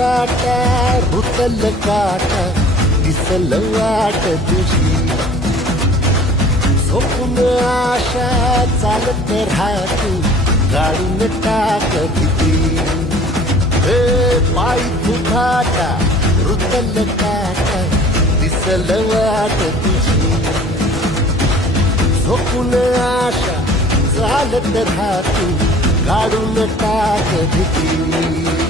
फुफाटा रुतल काटा दिसल वाट तुझी झोपून आशा चालत राहतो गाडून टाक भीती पायी फुफाटा रुतल काटा दिसल वाट तुझी झोपून आशा चालत राहतो गाडून टाक भीती